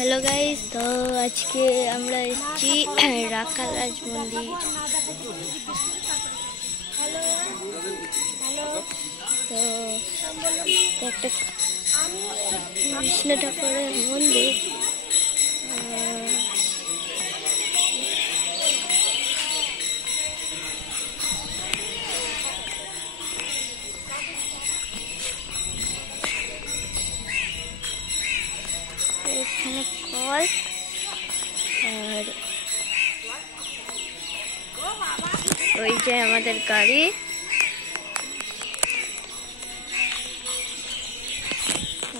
Hello guys, तो आज के আমরা এসেছি রাখালরাজ মন্দির। তো একটা কৃষ্ণ ঠাকুরের মন্দির। এখানে কল আর ওই যে আমাদের গাড়ি।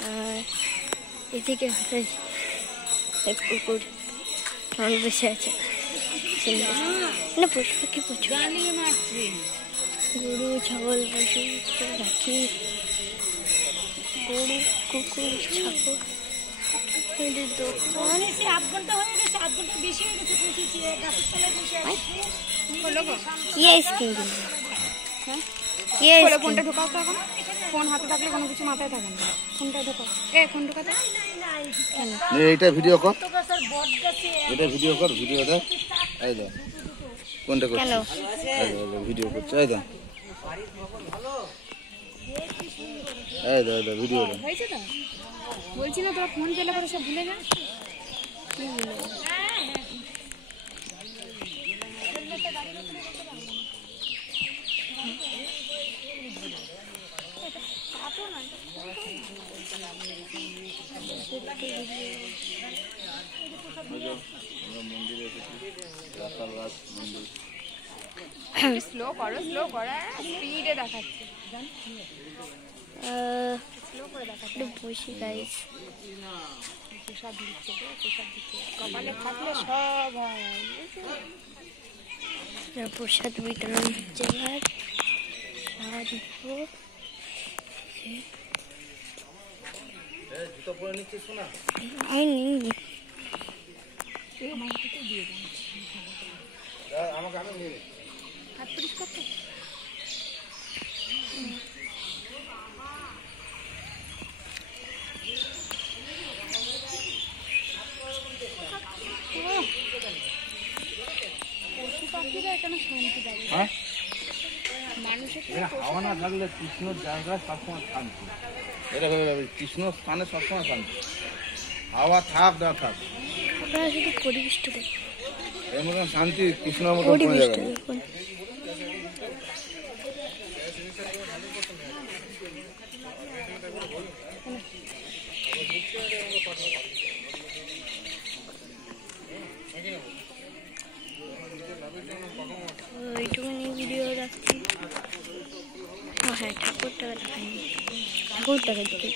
আর এদিকে কুকুর বসে আছে, না পশু পাখি প্রচুর, গরু ছাগল পশু রাখি, গরু কুকুর ছাগল। দোকান ফোনটা ঢোকাও তো, এখন ফোন হাতে থাকলে কোনো কিছু মাথায় থাকে না। ফোনটা ঢোকাও, ফোন ঢোকাতে এইটা ভিডিও কর, এটা ভিডিও কর, ভিডিওটা এই দাও কোনটা করছিস, ভিডিও করছিস, এই দাও এই দাও ভিডিওটা হয়েছে তো। বলছি না তোরা ফোন পেলে পরে সব ভুলে যা। স্লো করো, স্লো করো, স্পিডে দেখাচ্ছে। স্লো করে দেখাচ্ছে। বসি গাইস, প্রসাদ দিচ্ছে, প্রসাদ দিচ্ছে, কপালে থাকলে সব হয়। প্রসাদ বিতরণ হচ্ছে। জুতো পরে নিচ্ছিস না? আমাকে আমি নিয়ে হাত পরিষ্কার করতে। পশু পাখিরা এখানে শান্তি পাবে। মানুষের হাওয়া না থাকলে কৃষ্ণর জায়গায় সবসময় শান্তি। এটা কৃষ্ণ স্থানে সবসময় শান্তি। হাওয়া থাক না থাক, আপনারা শুধু পরিবেশটা দেখুন, এর মতন শান্তি কৃষ্ণের মতন কোনো জায়গায় নেই। ওইটুকুনি ভিডিও রাখছি। হ্যাঁ, ঠাকুরটাকে দেখাইনি, ঠাকুরটাকে দেখি।